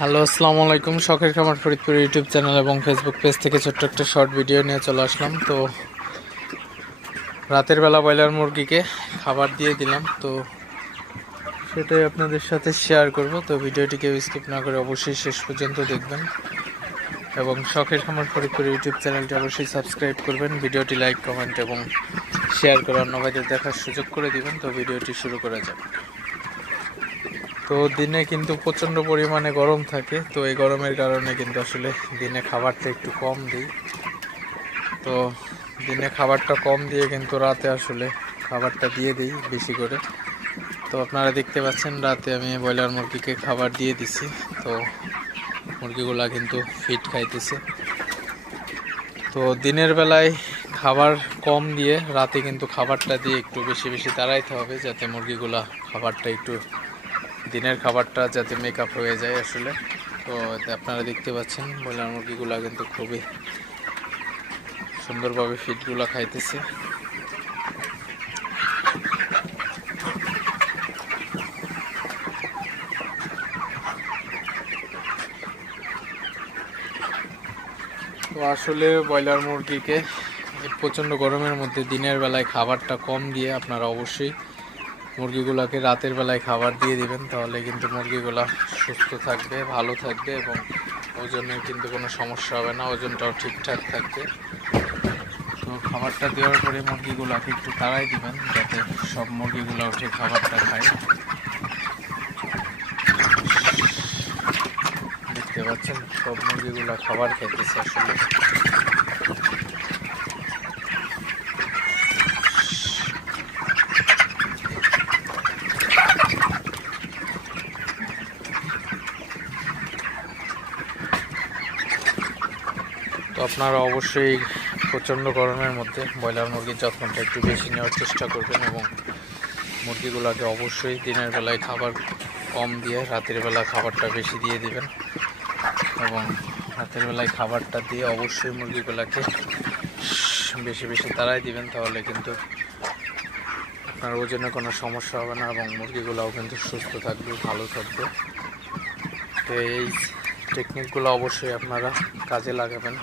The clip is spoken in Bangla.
হ্যালো, আসসালামু আলাইকুম। শখের খামার ফরিদপুর ইউটিউব চ্যানেল এবং ফেসবুক পেজ থেকে ছোট্ট একটা শর্ট ভিডিও নিয়ে চলে আসলাম। তো রাতের বেলা ব্রয়লার মুরগিকে খাবার দিয়ে দিলাম, তো সেটাই আপনাদের সাথে শেয়ার করব। তো ভিডিওটিকে স্কিপ না করে অবশ্যই শেষ পর্যন্ত দেখবেন এবং শখের খামার ফরিদপুর ইউটিউব চ্যানেলটি অবশ্যই সাবস্ক্রাইব করবেন। ভিডিওটি লাইক, কমেন্ট এবং শেয়ার করে অন্য ভাইদের দেখার সুযোগ করে দিবেন। তো ভিডিওটি শুরু করা যাক। তো দিনে কিন্তু প্রচণ্ড পরিমাণে গরম থাকে, তো এই গরমের কারণে কিন্তু আসলে দিনে খাবারটা একটু কম দিই। তো দিনে খাবারটা কম দিয়ে কিন্তু রাতে আসলে খাবারটা দিয়ে দিই বেশি করে। তো আপনারা দেখতে পাচ্ছেন রাতে আমি ব্রয়লার মুরগিকে খাবার দিয়ে দিছি। তো মুরগিগুলা কিন্তু ফিট খাইতেছে। তো দিনের বেলায় খাবার কম দিয়ে রাতে কিন্তু খাবারটা দিয়ে একটু বেশি বেশি তাড়াইতে হবে, যাতে মুরগিগুলা খাবারটা একটু দিনের খাবারটা যাতে মেকআপ হয়ে যায় আসলে। তো আপনারা দেখতে পাচ্ছেন ব্রয়লার মুরগিগুলা কিন্তু খুবই সুন্দরভাবে ফিডগুলো খাইতেছে। তো আসলে ব্রয়লার মুরগিকে প্রচণ্ড গরমের মধ্যে দিনের বেলায় খাবারটা কম দিয়ে আপনারা অবশ্যই মুরগিগুলোকে রাতের বেলায় খাবার দিয়ে দিবেন, তাহলে কিন্তু মুরগিগুলা সুস্থ থাকবে, ভালো থাকবে এবং ওজনের কিন্তু কোনো সমস্যা হবে না, ওজনটাও ঠিকঠাক থাকবে। তো খাবারটা দেওয়ার পরে মুরগিগুলোকে একটু তাড়াই দিবেন, যাতে সব মুরগিগুলো উঠে খাবারটা খায়। দেখতে পাচ্ছেন সব মুরগিগুলো খাবার খাইতেছে আসলে। তো আপনারা অবশ্যই প্রচণ্ড গরমের মধ্যে ব্রয়লার মুরগির যত্নটা একটু বেশি নেওয়ার চেষ্টা করবেন এবং মুরগিগুলোকে অবশ্যই দিনের বেলায় খাবার কম দিয়ে রাতের বেলা খাবারটা বেশি দিয়ে দিবেন এবং রাতের বেলায় খাবারটা দিয়ে অবশ্যই মুরগিগুলোকে বেশি বেশি তাড়াই দিবেন, তাহলে কিন্তু আপনার ওজনে কোনো সমস্যা হবে না এবং মুরগিগুলোও কিন্তু সুস্থ থাকবে, ভালো থাকবে। তো এই টেকনিকগুলো অবশ্যই আপনারা কাজে লাগাবেন।